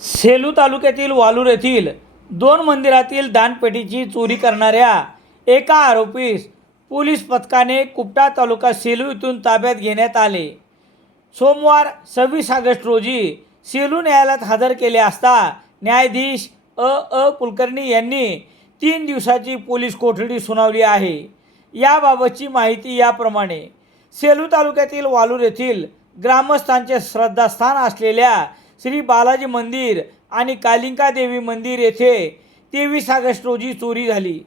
सेलू तालुक्यातील वालूर येथील दोन मंदिरातील दानपेटीची चोरी करणाऱ्या एका आरोपीस पोलीस पथकाने कुपटा तालुका सेलू येथून ताब्यात घेण्यात आले. सोमवार सव्वीस ऑगस्ट रोजी सेलू न्यायालयात हजर केले असता न्यायाधीश अ. अ. कुलकर्णी यांनी तीन दिवसाची पोलीस कोठडी सुनावली आहे. याबाबतची माहिती याप्रमाणे सेलू तालुक्यातील वालूर येथील ग्रामस्थांचे श्रद्धास्थान असलेल्या श्री बालाजी मंदिर आणि कालिंका देवी मंदिर येथे तेवीस ऑगस्ट रोजी चोरी झाली.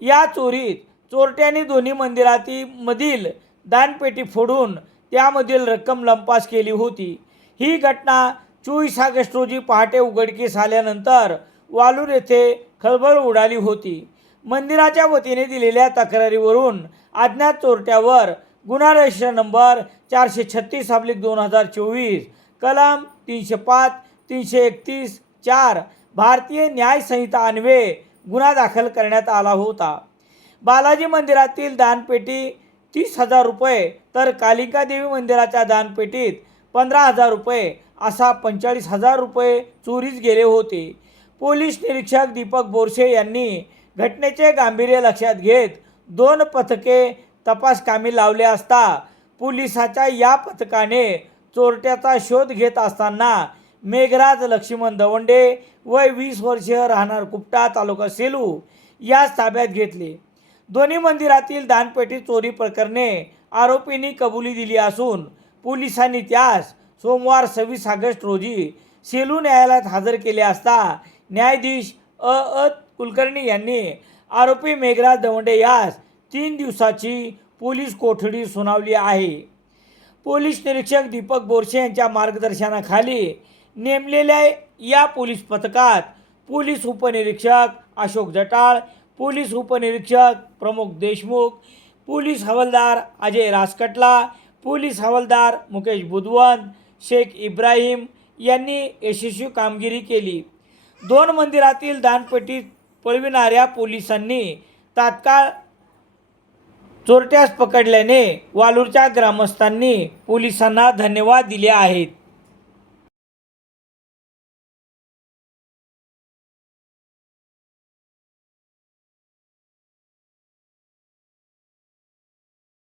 या चोरीत चोरट्यांनी दोन्ही मंदिरातील मधील दानपेटी फोडून त्यामधील रक्कम लंपास केली होती. ही घटना चोवीस ऑगस्ट रोजी पहाटे उघडकीस आल्यानंतर वालूर येथे खळबळ उडाली होती. मंदिराच्या वतीने दिलेल्या तक्रारीवरून अज्ञात चोरट्यावर गुन्हा रजिस्टर नंबर चारशे छत्तीस अब्लिक दोन हजार चोवीस कलम तीनशे पाच तीनशे एकतीस चार भारतीय न्याय संहिता अन्वये गुन्हा दाखल करण्यात आला होता. बालाजी मंदिरातील दानपेटी तीस हजार रुपये तर कालिका देवी मंदिराच्या दानपेटीत पंधरा हजार रुपये असा पंचेचाळीस हजार रुपये चोरीस गेले होते. पोलीस निरीक्षक दीपक बोरसे यांनी घटनेचे गांभीर्य लक्षात घेत दोन पथके तपास कामी लावले असता पोलिसाच्या या पथकाने चोरट्याचा शोध घेत असताना मेघराज लक्ष्मण दवंडे वय वीस वर्षीय राहणार कुपटा तालुका सेलू यास ताब्यात घेतले. दोन्ही मंदिरातील दानपेटी चोरी प्रकरणे आरोपींनी कबुली दिली असून पोलिसांनी त्यास सोमवार सव्वीस ऑगस्ट रोजी सेलू न्यायालयात हजर केले असता न्यायाधीश अ. अ. कुलकर्णी यांनी आरोपी मेघराज दवंडे यास तीन दिवसाची पोलीस कोठडी सुनावली आहे. पोलीस निरीक्षक दीपक बोरसे यांच्या मार्गदर्शनाखाली नेमलेल्या या पोलीस पथकात पोलीस उपनिरीक्षक अशोक जटाळ पोलीस उपनिरीक्षक प्रमुख देशमुख पोलीस हवालदार अजय रासकटला पोलीस हवालदार मुकेश बुधवन शेख इब्राहिम यांनी यशस्वी कामगिरी केली. दोन मंदिरातील दानपेटीत पळविणाऱ्या पोलिसांनी तात्काळ चोरट्यास पकडल्याने वालूरच्या ग्रामस्थांनी पोलिसांना धन्यवाद दिले आहेत.